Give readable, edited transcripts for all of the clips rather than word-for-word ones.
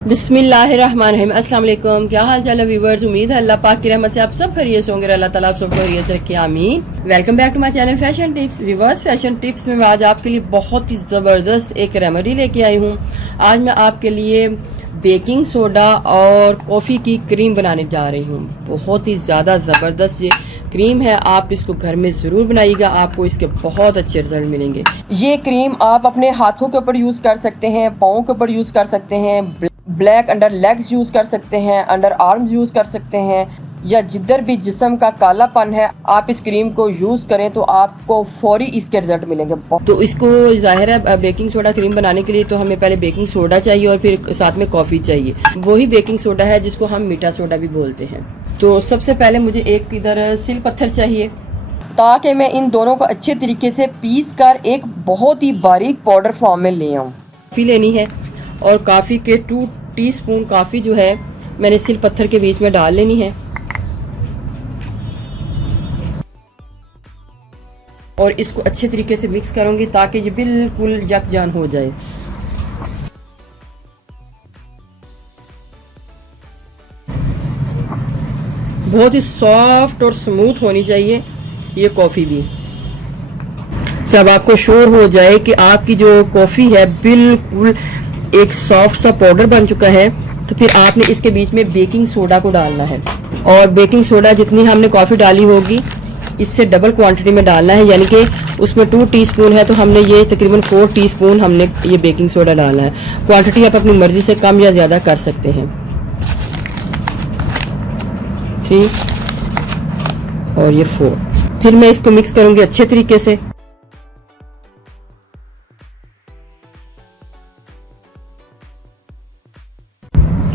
बिस्मिल्लाहिर्रहमानिर्रहीम। अस्सलाम वालेकुम। क्या हाल चाल है व्यूवर्स। उम्मीद है अल्लाह पाक की रहमत से आप सब खैरियत से होंगे। अल्लाह ताला आप सबको खैरियत से रखे, आमीन। Welcome back to my channel fashion tips. Viewers, fashion tips में मैं आज आपके लिए बहुत ही ज़बरदस्त एक रेमेडी लेके आई हूँ। आज मैं आपके लिए बेकिंग सोडा और कॉफ़ी की क्रीम बनाने जा रही हूँ। बहुत ही ज़्यादा ज़बरदस्त ये क्रीम है। आप इसको घर में ज़रूर बनाइएगा, आपको इसके बहुत अच्छे रिजल्ट मिलेंगे। ये क्रीम आप अपने हाथों के ऊपर यूज़ कर सकते हैं, पाँव के ऊपर यूज़ कर सकते हैं, ब्लैक अंडर लेग्स यूज़ कर सकते हैं, अंडर आर्म्स यूज़ कर सकते हैं, या जिधर भी जिस्म का कालापन है आप इस क्रीम को यूज़ करें तो आपको फौरी इसके रिजल्ट मिलेंगे। तो इसको ज़ाहिर है बेकिंग सोडा क्रीम बनाने के लिए तो हमें पहले बेकिंग सोडा चाहिए और फिर साथ में कॉफ़ी चाहिए। वही बेकिंग सोडा है जिसको हम मीठा सोडा भी बोलते हैं। तो सबसे पहले मुझे एक इधर सिल पत्थर चाहिए ताकि मैं इन दोनों को अच्छे तरीके से पीस कर एक बहुत ही बारीक पाउडर फॉर्म में ले आऊँ। कॉफ़ी लेनी है और काफ़ी के 2 टीस्पून काफ़ी जो है मैंने सिल पत्थर के बीच में डाल लेनी है और इसको अच्छे तरीके से मिक्स करूंगी ताकि ये बिल्कुल यकजान हो जाए। बहुत ही सॉफ्ट और स्मूथ होनी चाहिए ये कॉफ़ी भी। जब आपको श्योर हो जाए कि आपकी जो कॉफ़ी है बिल्कुल एक सॉफ्ट सा पाउडर बन चुका है तो फिर आपने इसके बीच में बेकिंग सोडा को डालना है और बेकिंग सोडा जितनी हमने कॉफ़ी डाली होगी इससे डबल क्वांटिटी में डालना है। यानी कि उसमें 2 टीस्पून है तो हमने ये तकरीबन 4 टीस्पून हमने ये बेकिंग सोडा डालना है। क्वांटिटी आप अपनी मर्ज़ी से कम या ज़्यादा कर सकते हैं। ठीक, और ये 4। फिर मैं इसको मिक्स करूँगी अच्छे तरीके से।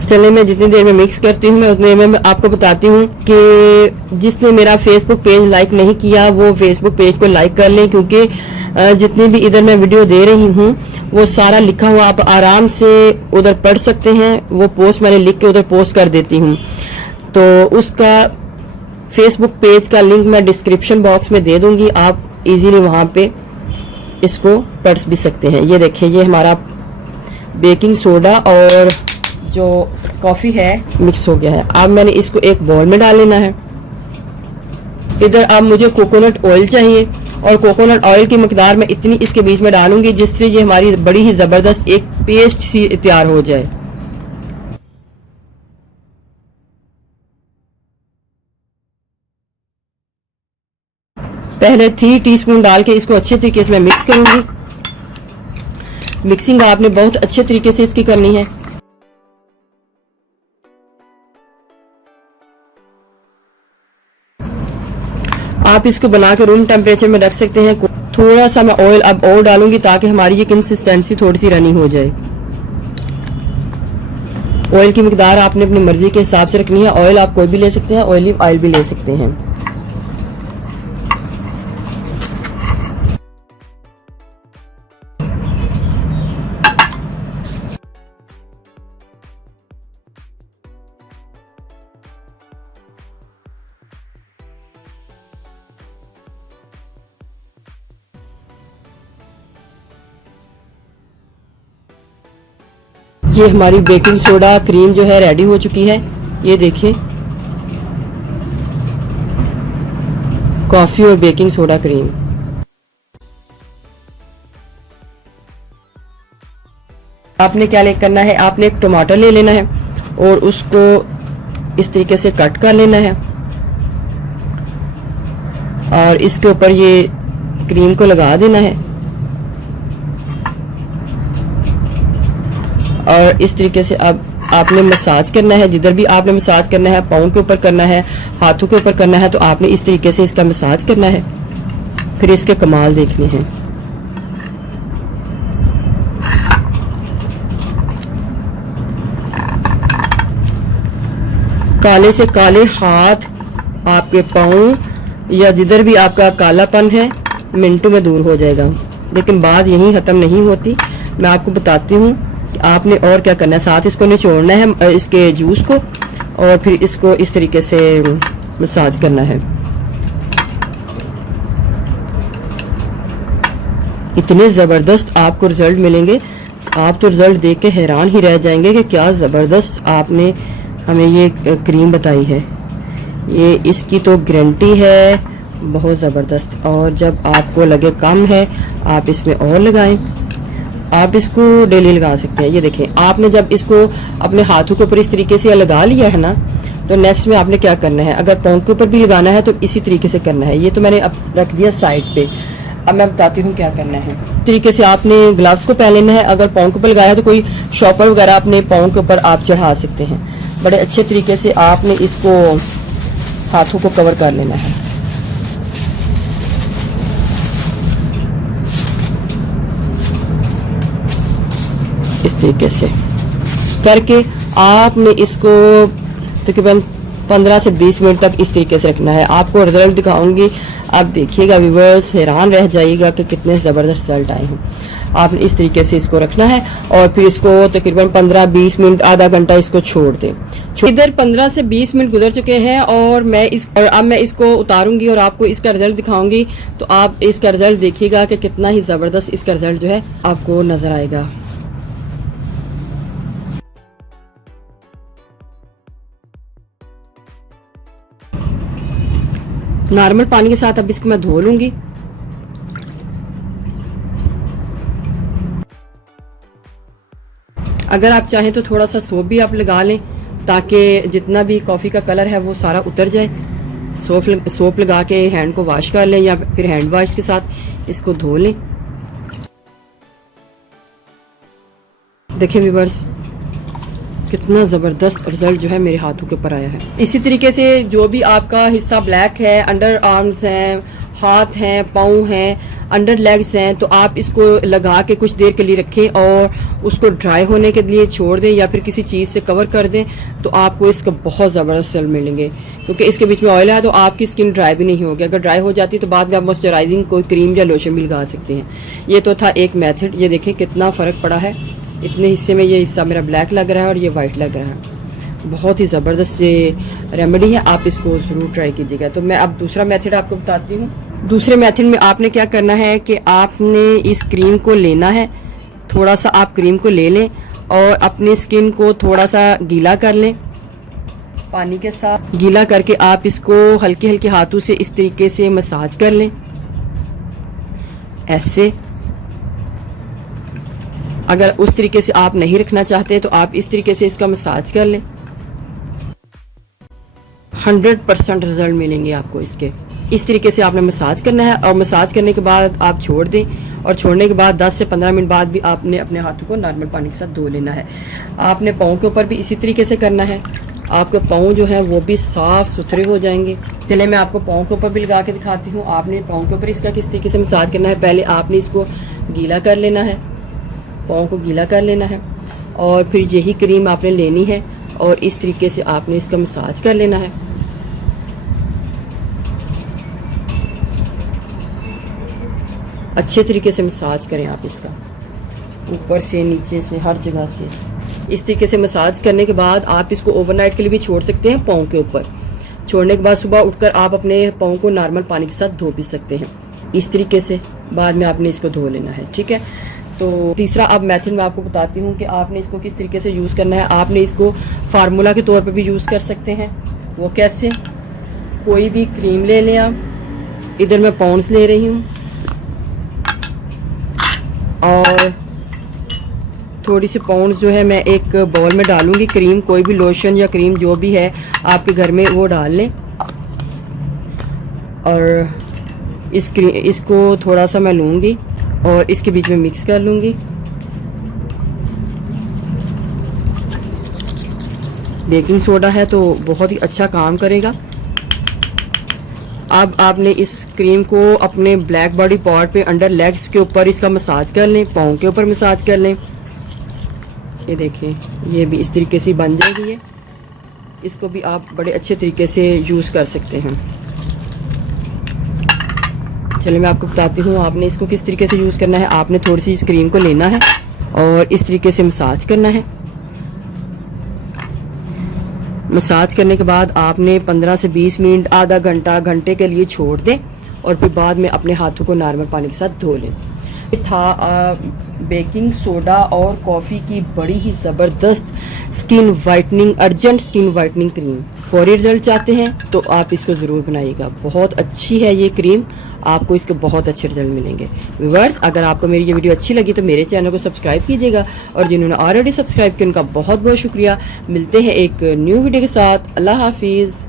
चले मैं जितनी देर में मिक्स करती हूँ मैं उतनी देर में मैं आपको बताती हूँ कि जिसने मेरा फेसबुक पेज लाइक नहीं किया वो फेसबुक पेज को लाइक कर लें, क्योंकि जितनी भी इधर मैं वीडियो दे रही हूँ वो सारा लिखा हुआ आप आराम से उधर पढ़ सकते हैं। वो पोस्ट मैंने लिख के उधर पोस्ट कर देती हूँ, तो उसका फेसबुक पेज का लिंक मैं डिस्क्रिप्शन बॉक्स में दे दूँगी। आप इजीली वहाँ पे इसको पढ़ भी सकते हैं। ये देखिए ये हमारा बेकिंग सोडा और जो कॉफ़ी है मिक्स हो गया है। अब मैंने इसको एक बाउल में डाल लेना है। इधर अब मुझे कोकोनट ऑयल चाहिए और कोकोनट ऑयल की मकदार मैं इतनी इसके बीच में डालूंगी जिससे ये हमारी बड़ी ही ज़बरदस्त एक पेस्ट सी तैयार हो जाए। पहले 3 टीस्पून डाल के इसको अच्छे तरीके से मैं मिक्स करूंगी। मिक्सिंग आपने बहुत अच्छे तरीके से इसकी करनी है। आप इसको बनाकर रूम टेम्परेचर में रख सकते हैं। थोड़ा सा मैं ऑयल अब और डालूंगी ताकि हमारी ये कंसिस्टेंसी थोड़ी सी रनी हो जाए। ऑयल की मिकदार आपने अपनी मर्जी के हिसाब से रखनी है। ऑयल आप कोई भी ले सकते हैं, ऑलिव ऑयल भी ले सकते हैं। ये हमारी बेकिंग सोडा क्रीम जो है रेडी हो चुकी है। ये देखिए कॉफ़ी और बेकिंग सोडा क्रीम। आपने क्या करना है, आपने एक टमाटर ले लेना है और उसको इस तरीके से कट कर लेना है और इसके ऊपर ये क्रीम को लगा देना है और इस तरीके से अब आपने मसाज करना है। जिधर भी आपने मसाज करना है, पाँव के ऊपर करना है, हाथों के ऊपर करना है, तो आपने इस तरीके से इसका मसाज करना है। फिर इसके कमाल देखने हैं। काले से काले हाथ, आपके पाँव या जिधर भी आपका कालापन है मिनटों में दूर हो जाएगा। लेकिन बात यहीं ख़त्म नहीं होती, मैं आपको बताती हूँ आपने और क्या करना है। साथ इसको निचोड़ना है इसके जूस को और फिर इसको इस तरीके से मसाज करना है। इतने ज़बरदस्त आपको रिजल्ट मिलेंगे आप तो रिज़ल्ट देख के हैरान ही रह जाएंगे कि क्या ज़बरदस्त आपने हमें ये क्रीम बताई है। ये इसकी तो गारंटी है बहुत ज़बरदस्त। और जब आपको लगे कम है आप इसमें और लगाएं। आप इसको डेली लगा सकते हैं। ये देखें, आपने जब इसको अपने हाथों के ऊपर इस तरीके से लगा लिया है ना, तो नेक्स्ट में आपने क्या करना है, अगर पाँव के ऊपर भी लगाना है तो इसी तरीके से करना है। ये तो मैंने अब रख दिया साइड पे। अब मैं बताती हूँ क्या करना है। इस तरीके से आपने ग्लव्स को पहन लेना है। अगर पाँव के ऊपर लगाया है तो कोई शॉपर वगैरह अपने पाँव के ऊपर आप चढ़ा सकते हैं। बड़े अच्छे तरीके से आपने इसको हाथों को कवर कर लेना है। इस तरीके से करके आपने इसको तकरीबन 15 से 20 मिनट तक इस तरीके से रखना है। आपको रिजल्ट दिखाऊंगी, आप देखिएगा व्यूअर्स, हैरान रह जाइएगा कि कितने ज़बरदस्त रिजल्ट आए हैं। आपने इस तरीके से इसको रखना है और फिर इसको तकरीबन 15-20 मिनट, आधा घंटा इसको छोड़ दें। इधर 15 से 20 मिनट गुजर चुके हैं और अब मैं इसको उतारूंगी और आपको इसका रिजल्ट दिखाऊंगी। तो आप इसका रिजल्ट देखिएगा कि कितना ही ज़बरदस्त इसका रिजल्ट जो है आपको नज़र आएगा। नॉर्मल पानी के साथ अब इसको मैं धो लूंगी। अगर आप चाहें तो थोड़ा सा सोप भी आप लगा लें ताकि जितना भी कॉफ़ी का कलर है वो सारा उतर जाए। सोप लगा के हैंड को वॉश कर लें या फिर हैंड वॉश के साथ इसको धो लें। देखिए व्यूअर्स, कितना ज़बरदस्त रिजल्ट जो है मेरे हाथों के ऊपर आया है। इसी तरीके से जो भी आपका हिस्सा ब्लैक है, अंडर आर्म्स हैं, हाथ हैं, पाँव हैं, अंडर लेग्स हैं, तो आप इसको लगा के कुछ देर के लिए रखें और उसको ड्राई होने के लिए छोड़ दें या फिर किसी चीज़ से कवर कर दें। तो आपको इसका बहुत ज़बरदस्त रिजल्ट मिलेंगे क्योंकि इसके बीच में ऑयल है तो आपकी स्किन ड्राई भी नहीं होगी। अगर ड्राई हो जाती तो बाद में आप मॉइस्चराइजिंग कोई क्रीम या लोशन भी लगा सकते हैं। ये तो था एक मेथड। ये देखें कितना फ़र्क पड़ा है। इतने हिस्से में ये हिस्सा मेरा ब्लैक लग रहा है और ये वाइट लग रहा है। बहुत ही ज़बरदस्त ये रेमेडी है, आप इसको ज़रूर ट्राई कीजिएगा। तो मैं अब दूसरा मेथड आपको बताती हूँ। दूसरे मेथड में आपने क्या करना है कि आपने इस क्रीम को लेना है, थोड़ा सा आप क्रीम को ले लें और अपनी स्किन को थोड़ा सा गीला कर लें पानी के साथ। गीला करके आप इसको हल्के हल्के हाथों से इस तरीके से मसाज कर लें ऐसे। अगर उस तरीके से आप नहीं रखना चाहते तो आप इस तरीके से इसका मसाज कर लें। 100% रिजल्ट मिलेंगे आपको इसके। इस तरीके से आपने मसाज करना है और मसाज करने के बाद आप छोड़ दें और छोड़ने के बाद 10 से 15 मिनट बाद भी आपने अपने हाथों को नॉर्मल पानी के साथ धो लेना है। आपने पाँव के ऊपर भी इसी तरीके से करना है। आपके पाँव जो है वो भी साफ़ सुथरे हो जाएंगे। चलिए मैं आपको पाँव के ऊपर भी लगा के दिखाती हूँ। आपने पाँव के ऊपर इसका किस तरीके से मसाज करना है। पहले आपने इसको गीला कर लेना है, पाँव को गीला कर लेना है और फिर यही क्रीम आपने लेनी है और इस तरीके से आपने इसका मसाज कर लेना है। अच्छे तरीके से मसाज करें आप इसका, ऊपर से नीचे से हर जगह से। इस तरीके से मसाज करने के बाद आप इसको ओवरनाइट के लिए भी छोड़ सकते हैं पाँव के ऊपर। छोड़ने के बाद सुबह उठकर आप अपने पाँव को नॉर्मल पानी के साथ धो भी सकते हैं। इस तरीके से बाद में आपने इसको धो लेना है, ठीक है। तो तीसरा अब मेथड मैं आपको बताती हूँ कि आपने इसको किस तरीके से यूज़ करना है। आपने इसको फार्मूला के तौर पे भी यूज़ कर सकते हैं। वो कैसे, कोई भी क्रीम ले लें आप। इधर मैं पॉन्ड्स ले रही हूँ और थोड़ी सी पाउंड्स जो है मैं एक बाउल में डालूंगी। क्रीम, कोई भी लोशन या क्रीम जो भी है आपके घर में वो डाल लें और इसको थोड़ा सा मैं लूँगी और इसके बीच में मिक्स कर लूँगी। बेकिंग सोडा है तो बहुत ही अच्छा काम करेगा। अब आपने इस क्रीम को अपने ब्लैक बॉडी पार्ट पे अंडर लेग्स के ऊपर इसका मसाज कर लें, पाँव के ऊपर मसाज कर लें। ये देखिए ये भी इस तरीके से बन जाएगी। ये इसको भी आप बड़े अच्छे तरीके से यूज़ कर सकते हैं। चलिए मैं आपको बताती हूँ आपने इसको किस तरीके से यूज़ करना है। आपने थोड़ी सी इस क्रीम को लेना है और इस तरीके से मसाज करना है। मसाज करने के बाद आपने 15 से 20 मिनट, आधा घंटा, घंटे के लिए छोड़ दें और फिर बाद में अपने हाथों को नॉर्मल पानी के साथ धो लें। था बेकिंग सोडा और कॉफ़ी की बड़ी ही ज़बरदस्त skin whitening, urgent skin whitening cream. फौरी रिजल्ट चाहते हैं तो आप इसको ज़रूर बनाइएगा। बहुत अच्छी है ये क्रीम, आपको इसके बहुत अच्छे रिजल्ट मिलेंगे। व्यूअर्स, अगर आपको मेरी ये वीडियो अच्छी लगी तो मेरे चैनल को सब्सक्राइब कीजिएगा, और जिन्होंने ऑलरेडी सब्सक्राइब किया उनका बहुत बहुत शुक्रिया। मिलते हैं एक न्यू वीडियो के साथ। अल्लाह हाफिज़।